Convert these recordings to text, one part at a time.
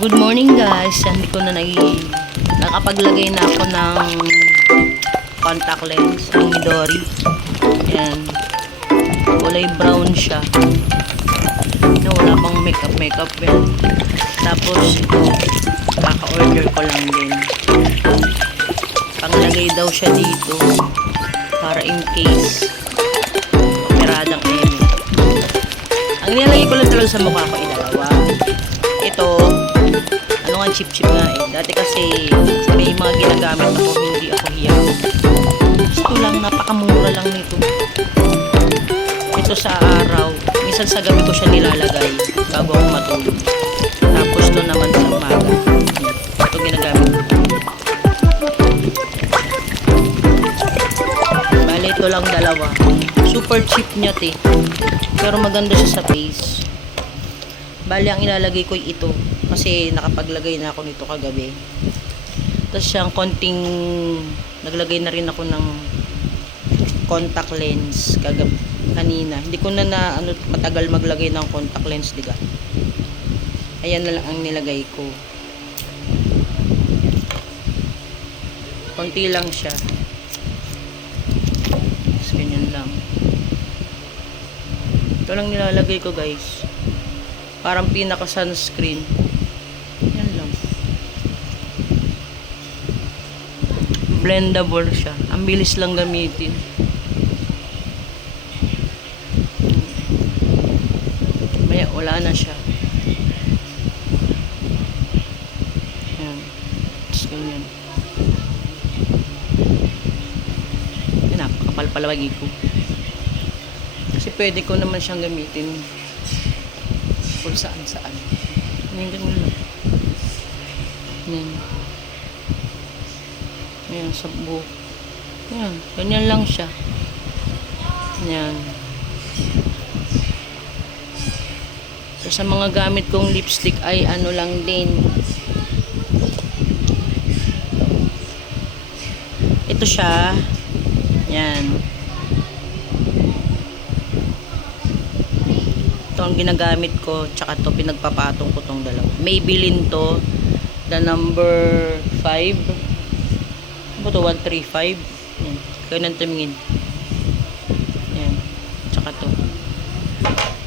Good morning guys. Hindi ko na nakapaglagay na ako ng contact lens ng Midori. Ayan. Kulay brown siya. Wala pang makeup yan. Tapos kaka-order ko lang din. Panglagay daw siya dito para in case operadang eme. Ang nilalagay ko lang talaga sa mukha ko dalawa. Ito ano nga, chip nga eh. Dati kasi may mga ginagamit ako, hindi ako hiyaw. Gusto lang, napakamura lang nito. Ito sa araw, minsan sa gabi ko siya nilalagay bago ako matulog. Tapos ito naman sa umaga. Ito ginagamit ko. Bale, ito lang dalawa. Super cheap niya te. Pero maganda siya sa face. Bale, ang ilalagay ko ito. Kasi nakapaglagay na ako nito kagabi. Tapos siyang konting naglagay na rin ako ng contact lens kanina. Hindi ko na matagal maglagay ng contact lens, diga. Ayan na lang ang nilagay ko. Konti lang siya. Tapos ganyan lang. Ito lang nilalagay ko guys. Parang pinaka sunscreen. Yan lang. Blendable siya. Ang bilis lang gamitin. Maya wala na siya. Yan. Tapos ganyan. Yan, napakapalpalawagi ko. Kasi pwede ko naman siyang gamitin kung saan. Ganyan lang. Yan, sa buhok. Yan, ganyan lang siya. Yan. So, sa mga gamit kong lipstick ay ano lang din. Ito siya. Yan. Ito ang ginagamit ko, tsaka to pinagpapatong ko tong dalawa. Maybelline to, the number 5. Ano to? 135. Yan. Ganun tumingin. Yan. Tsaka to.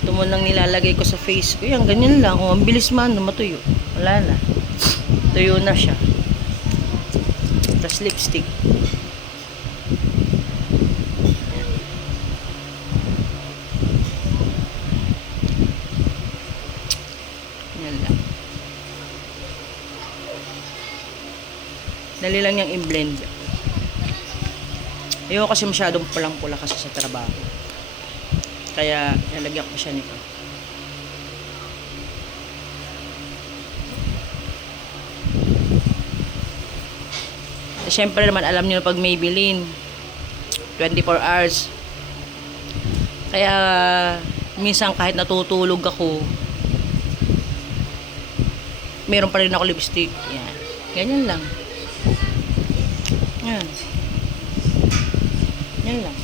Ito mo nang nilalagay ko sa face ko. Yan, ganyan lang. O, ang bilis man, matuyo. Wala na. Tuyo na siya. Tapos lipstick. Yan lang. Dali lang niyang i-blend. Ayoko kasi masyadong pulang-pula kasi sa trabaho. Kaya nalagyan ko siya nito. Siyempre naman alam niyo pag Maybelline 24 hours. Kaya minsan kahit natutulog ako, meron pa rin ako lipstick. Yan. Ganyan lang. Yan. Yan lang.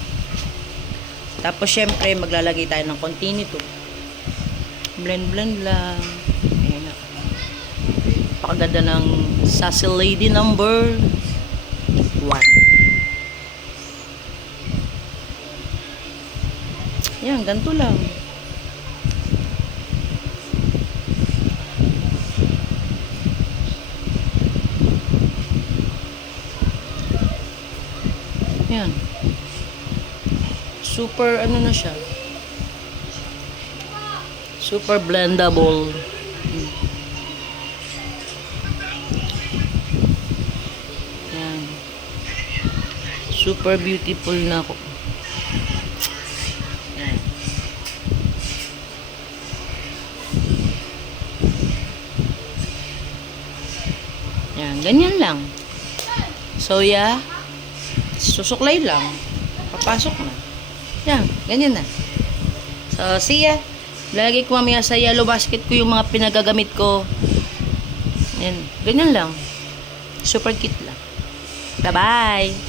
Tapos syempre maglalagay tayo ng konti nito. Blend lang. Ayan na. Pakaganda ng Sassy Lady number 1. Yan, ganito lang. Yan. Super, ano na siya? Super blendable. Yan. Super beautiful na ako. Yan. Yan, ganyan lang. So, yeah. Susuklay lang. Papasok na. Yan, ganyan na. So, see ya. Lalagay ko mamaya sa yellow basket ko yung mga pinagagamit ko. Yan, ganyan lang. Super cute lang. Bye-bye!